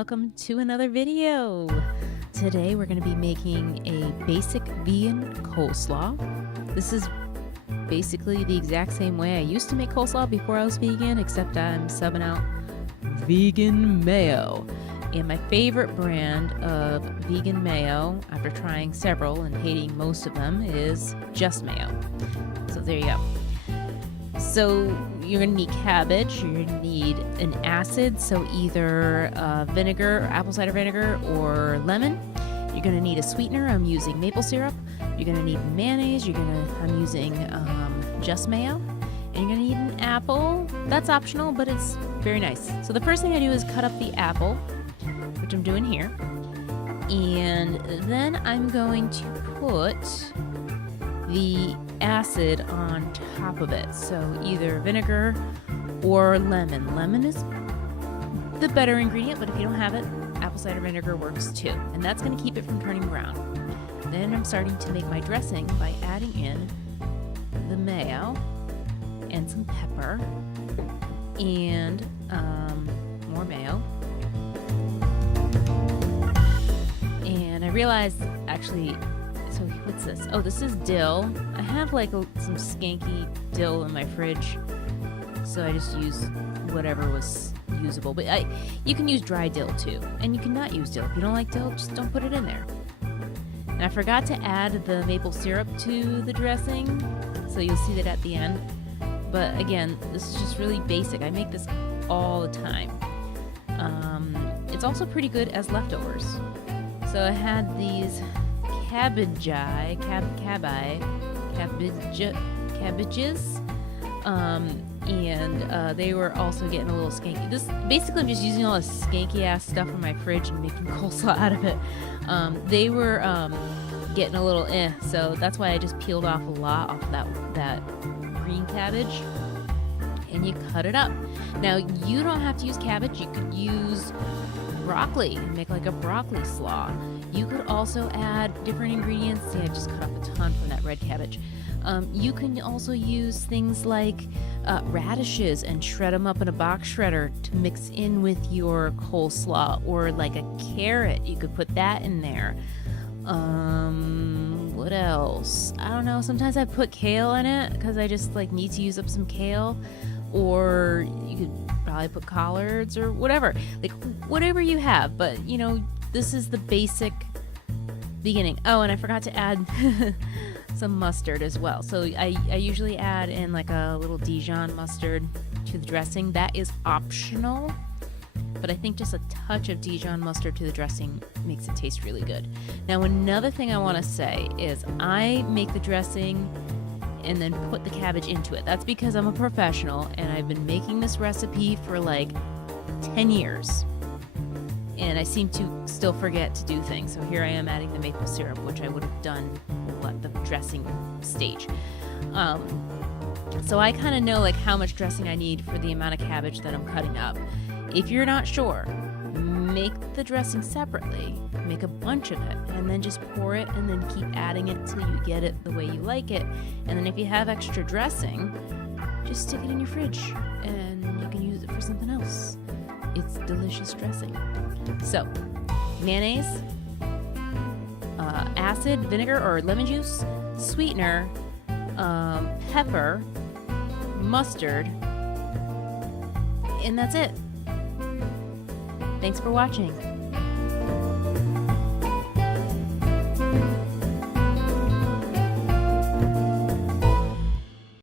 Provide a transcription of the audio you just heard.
welcome to another video. Today we're going to be making a basic vegan coleslaw. This is basically the exact same way I used to make coleslaw before I was vegan, except I'm subbing out vegan mayo. And my favorite brand of vegan mayo, after trying several and hating most of them, is Just Mayo. So there you go. So you're going to need cabbage, you're going to need an acid, so either vinegar, apple cider vinegar, or lemon. You're going to need a sweetener, I'm using maple syrup. You're going to need mayonnaise, I'm using Just Mayo. And you're going to need an apple. That's optional, but it's very nice. So the first thing I do is cut up the apple, which I'm doing here. And then I'm going to put the acid on top of it. So either vinegar or lemon. Lemon is the better ingredient, but if you don't have it, apple cider vinegar works too. And that's going to keep it from turning brown. Then I'm starting to make my dressing by adding in the mayo and some pepper and more mayo. And I realized, actually, so what's this? Oh, this is dill. I have like some skanky dill in my fridge, so I just use whatever was usable. But you can use dry dill too, and you can not use dill. If you don't like dill, just don't put it in there. And I forgot to add the maple syrup to the dressing, so you'll see that at the end. But again, this is just really basic. I make this all the time. It's also pretty good as leftovers. So I had these cabbages, and they were also getting a little skanky. This basically, I'm just using all this skanky ass stuff from my fridge and making coleslaw out of it. They were getting a little so that's why I just peeled off a lot off of that green cabbage, and you cut it up. Now you don't have to use cabbage. You could use broccoli and make like a broccoli slaw. You could also add different ingredients. See, I just cut up a ton from that red cabbage. You can also use things like radishes and shred them up in a box shredder to mix in with your coleslaw, or like a carrot. You could put that in there. What else? I don't know. Sometimes I put kale in it because I just like need to use up some kale. Or you could probably put collards or whatever. Like whatever you have. But you know, this is the basic beginning. Oh, and I forgot to add some mustard as well. So I usually add in like a little Dijon mustard to the dressing. That is optional, but I think just a touch of Dijon mustard to the dressing makes it taste really good. Now, another thing I want to say is I make the dressing and then put the cabbage into it. That's because I'm a professional and I've been making this recipe for like 10 years. And I seem to still forget to do things. So here I am adding the maple syrup, which I would have done at the dressing stage. So I kind of know like how much dressing I need for the amount of cabbage that I'm cutting up. If you're not sure, make the dressing separately, make a bunch of it, and then just pour it and then keep adding it till you get it the way you like it. And then if you have extra dressing, just stick it in your fridge and you can use it for something else. It's delicious dressing. So, mayonnaise, acid, vinegar or lemon juice, sweetener, pepper, mustard, and that's it. Thanks for watching.